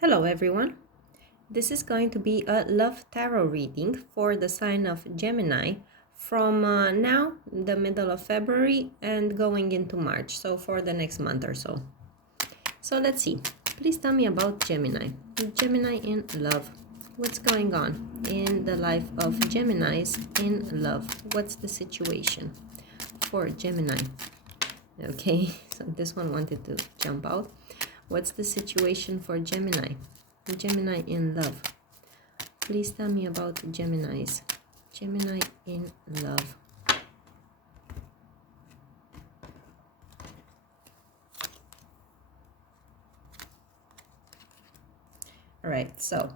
Hello everyone. This is going to be a love tarot reading for the sign of Gemini from now, the middle of February, and going into March, so for the next month or so. So let's see. Please tell me about Gemini. Gemini in love. What's going on in the life of Geminis in love? What's the situation for Gemini? Okay, so this one wanted to jump out. What's the situation for Gemini? Gemini in love. Please tell me about Geminis. Gemini in love. All right, so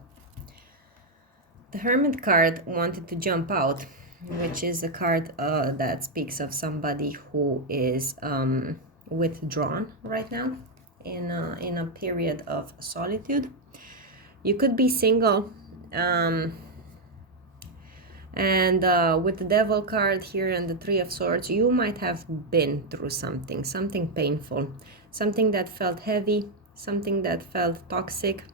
the Hermit card wanted to jump out, which is a card that speaks of somebody who is withdrawn right now in a period of solitude. You could be single, and with the Devil card here and the Three of Swords, you might have been through something painful, something that felt heavy, something that felt toxic.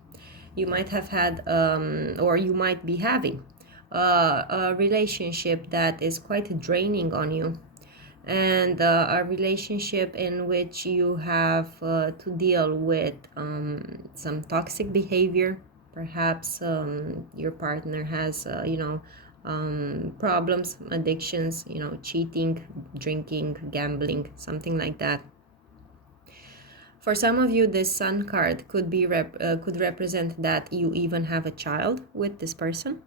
You might have had, or you might be having, a relationship that is quite draining on you, and a relationship in which you have to deal with some toxic behavior. Perhaps your partner has, problems, addictions, cheating, drinking, gambling, something like that. For some of you, this Sun card could be could represent that you even have a child with this person.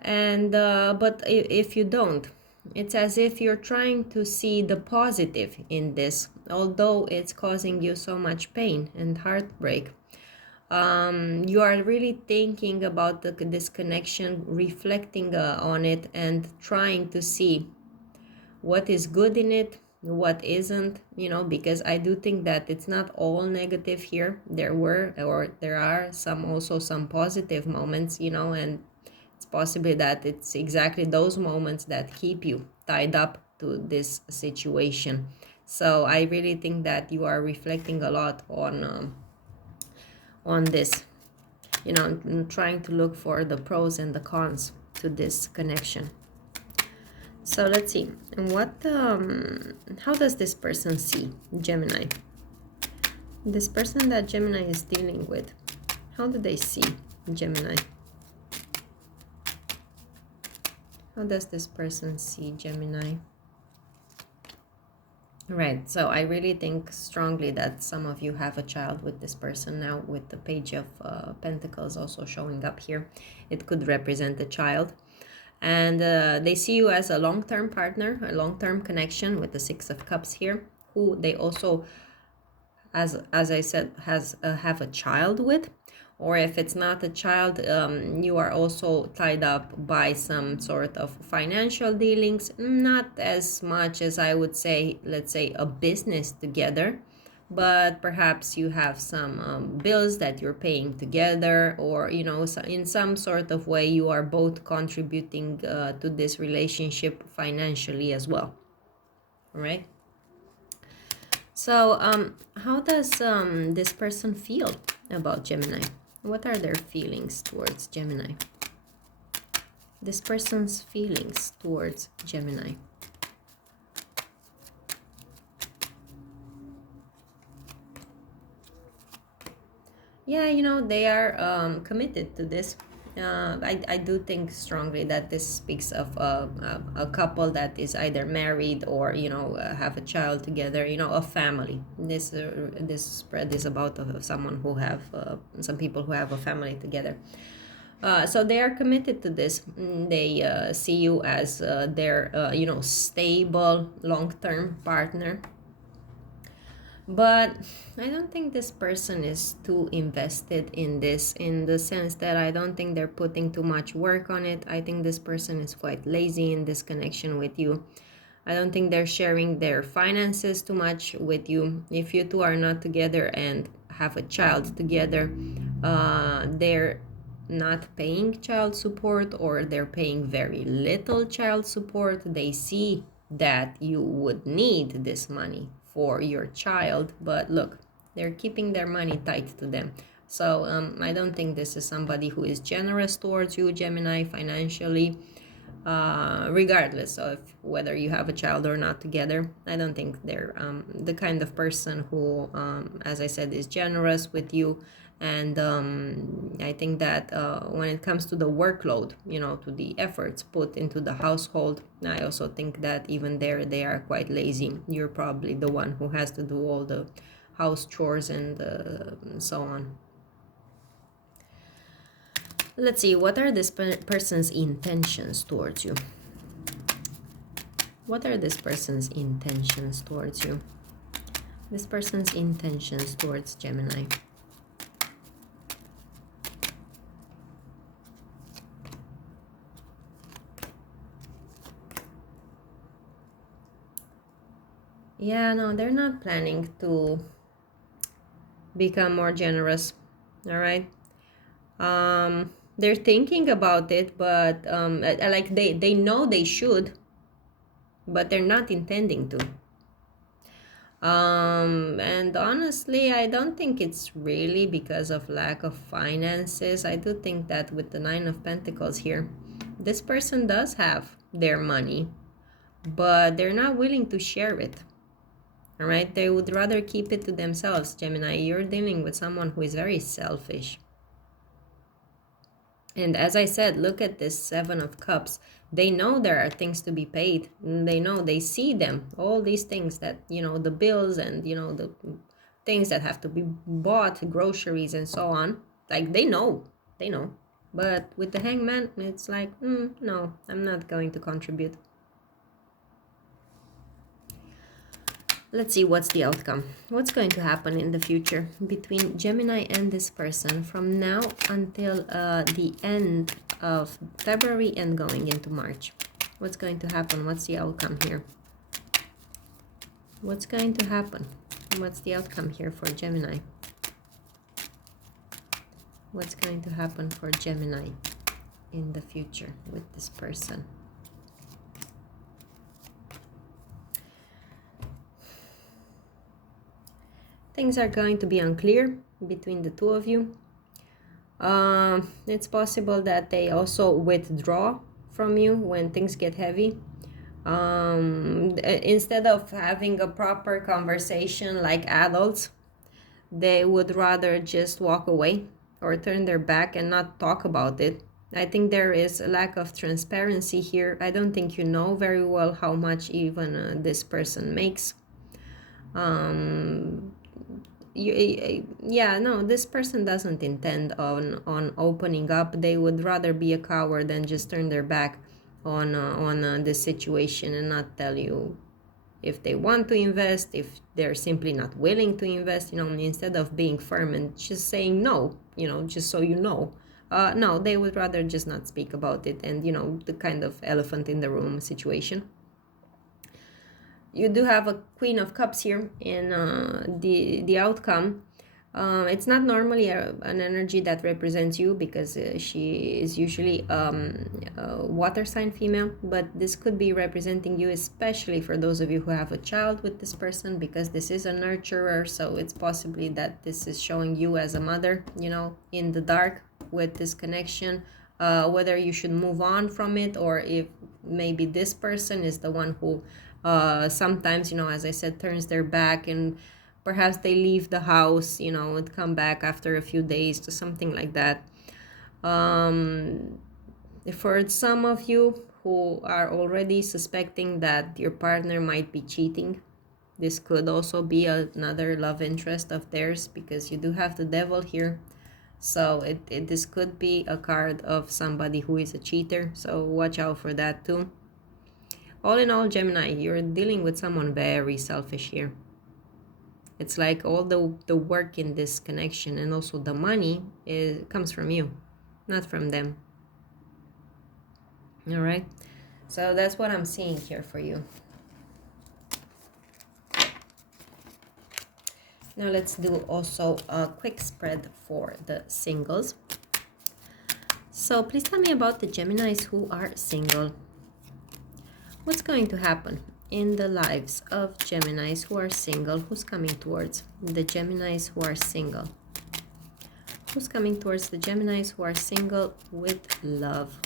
And but if you don't, it's as if you're trying to see the positive in this, although it's causing you so much pain and heartbreak. You are really thinking about this connection, reflecting on it, and trying to see what is good in it, what isn't, because I do think that it's not all negative here. There are some positive moments, and it's possibly that it's exactly those moments that keep you tied up to this situation. So I really think that you are reflecting a lot on this, trying to look for the pros and the cons to this connection. So let's see. How does this person see Gemini? This person that Gemini is dealing with, how do they see Gemini? How does this person see Gemini? Right, so I really think strongly that some of you have a child with this person now, with the Page of Pentacles also showing up here. It could represent a child. And they see you as a long-term partner, a long-term connection with the Six of Cups here, who they also, as I said, have a child with. Or if it's not a child, you are also tied up by some sort of financial dealings, not as much as I would say, let's say, a business together, but perhaps you have some bills that you're paying together, or in some sort of way you are both contributing to this relationship financially as well. All right, so how does this person feel about Gemini? What are their feelings towards Gemini? This person's feelings towards Gemini. Yeah, they are committed to this. I do think strongly that this speaks of a couple that is either married or, have a child together, a family. This spread is about someone who have, some people who have a family together. So they are committed to this. They see you as their, stable, long-term partner. But I don't think this person is too invested in this, in the sense that I don't think they're putting too much work on it. I think this person is quite lazy in this connection with you. I don't think they're sharing their finances too much with you. If you two are not together and have a child together, they're not paying child support, or they're paying very little child support. They see that you would need this money for your child, but look, they're keeping their money tight to them. So I don't think this is somebody who is generous towards you, Gemini, financially, regardless of whether you have a child or not together. I don't think they're the kind of person who, as I said, is generous with you. And I think that when it comes to the workload, to the efforts put into the household, I also think that even there they are quite lazy. You're probably the one who has to do all the house chores and so on. Let's see, what are this person's intentions towards you? What are this person's intentions towards you? This person's intentions towards Gemini. Yeah, no, they're not planning to become more generous. All right. They're thinking about it, but like they know they should, but they're not intending to. And honestly, I don't think it's really because of lack of finances. I do think that with the Nine of Pentacles here, this person does have their money, but they're not willing to share it. All right, they would rather keep it to themselves. Gemini, you're dealing with someone who is very selfish. And as I said, look at this Seven of Cups. They know there are things to be paid. They know, they see them, all these things that, the bills and, the things that have to be bought, groceries and so on. Like they know. But with the Hangman, it's like, no, I'm not going to contribute. Let's see what's the outcome. What's going to happen in the future between Gemini and this person from now until the end of February and going into March? What's going to happen? What's the outcome here? What's going to happen? What's the outcome here for Gemini? What's going to happen for Gemini in the future with this person? Things are going to be unclear between the two of you. It's possible that they also withdraw from you when things get heavy. Instead of having a proper conversation like adults, they would rather just walk away or turn their back and not talk about it. I think there is a lack of transparency here. I don't think you know very well how much even this person makes. This person doesn't intend on opening up. They would rather be a coward than just turn their back on this situation and not tell you if they want to invest, if they're simply not willing to invest, instead of being firm and just saying no, just so you know. No, they would rather just not speak about it, and the kind of elephant in the room situation. You do have a Queen of Cups here in the outcome. It's not normally an energy that represents you because she is usually a water sign female, but this could be representing you, especially for those of you who have a child with this person, because this is a nurturer. So it's possibly that this is showing you as a mother, in the dark with this connection, whether you should move on from it or if maybe this person is the one who sometimes, as I said, turns their back and perhaps they leave the house, and come back after a few days to something like that. For some of you who are already suspecting that your partner might be cheating, this could also be another love interest of theirs, because you do have the Devil here. So this could be a card of somebody who is a cheater, so watch out for that too. All in all, Gemini, you're dealing with someone very selfish here. It's like all the work in this connection and also the money comes from you, not from them. All right? So that's what I'm seeing here for you. Now let's do also a quick spread for the singles. So please tell me about the Geminis who are single. What's going to happen in the lives of Geminis who are single? Who's coming towards the Geminis who are single? Who's coming towards the Geminis who are single with love?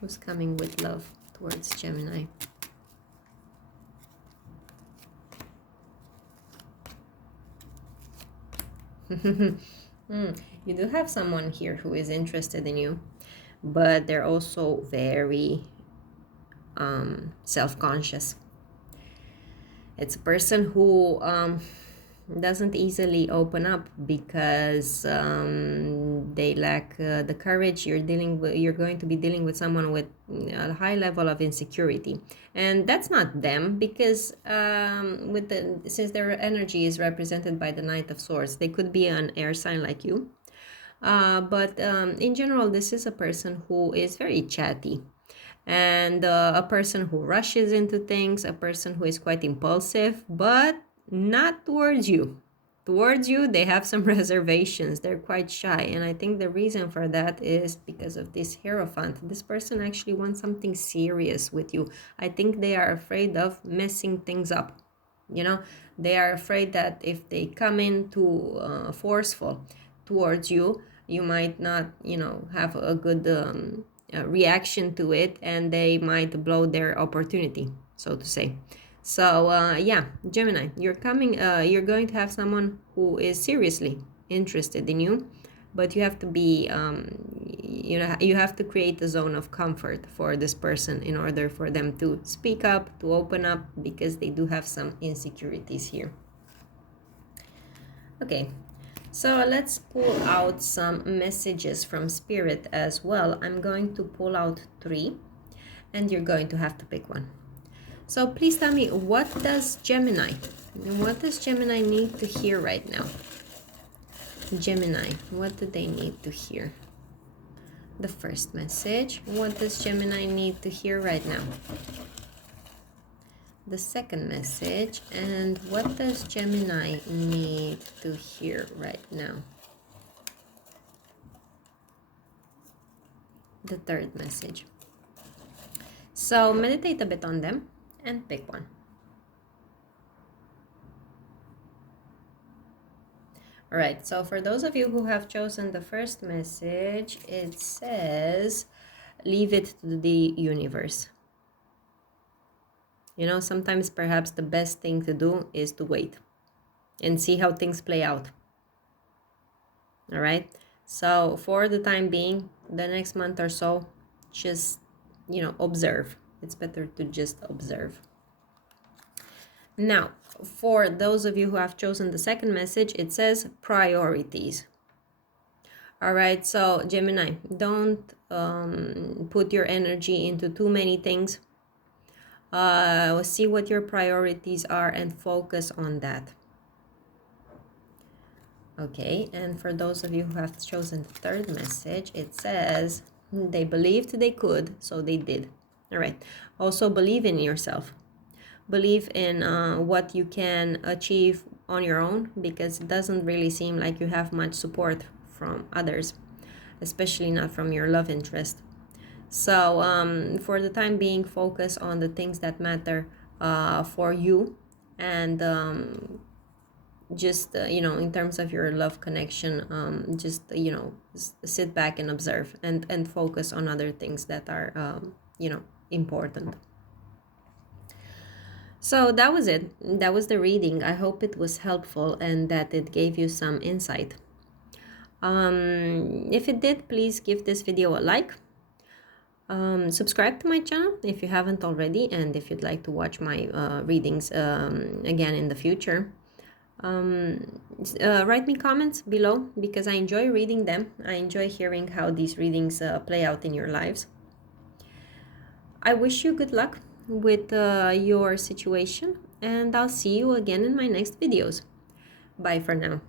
Who's coming with love towards Gemini? You do have someone here who is interested in you, but they're also very self-conscious. It's a person who doesn't easily open up because they lack the courage. You're going to be dealing with someone with a high level of insecurity, and that's not them, because since their energy is represented by the Knight of Swords, they could be an air sign like you, but in general, this is a person who is very chatty, and a person who rushes into things, a person who is quite impulsive, but not towards you. Towards you, they have some reservations. They're quite shy, and I think the reason for that is because of this Hierophant. This person actually wants something serious with you. I think they are afraid of messing things up. You know, they are afraid that if they come in too forceful towards you, you might not, have a good reaction to it, and they might blow their opportunity, so to say. So yeah, Gemini, you're going to have someone who is seriously interested in you, but you have to be you have to create a zone of comfort for this person in order for them to speak up, to open up, because they do have some insecurities here. Okay, so let's pull out some messages from Spirit as well. I'm going to pull out 3, and you're going to have to pick one. So please tell me, what does Gemini need to hear right now? Gemini, what do they need to hear? The first message, what does Gemini need to hear right now? The second message, and what does Gemini need to hear right now? The third message. So meditate a bit on them and pick one. All right, so for those of you who have chosen the first message, it says, leave it to the universe. Sometimes perhaps the best thing to do is to wait and see how things play out. All right, so for the time being, the next month or so, just, observe. It's better to just observe. Now, for those of you who have chosen the second message, it says priorities. All right, so Gemini, don't put your energy into too many things. See what your priorities are and focus on that. Okay, and for those of you who have chosen the third message, it says they believed they could, so they did. All right, also believe in yourself. Believe in what you can achieve on your own, because it doesn't really seem like you have much support from others, especially not from your love interest. So for the time being, focus on the things that matter for you, and just in terms of your love connection, just sit back and observe, and focus on other things that are important. So that was it. That was the reading. I hope it was helpful and that it gave you some insight. If it did, please give this video a like. Subscribe to my channel if you haven't already, and if you'd like to watch my readings again in the future. Write me comments below, because I enjoy reading them. I enjoy hearing how these readings play out in your lives. I wish you good luck with your situation, and I'll see you again in my next videos. Bye for now.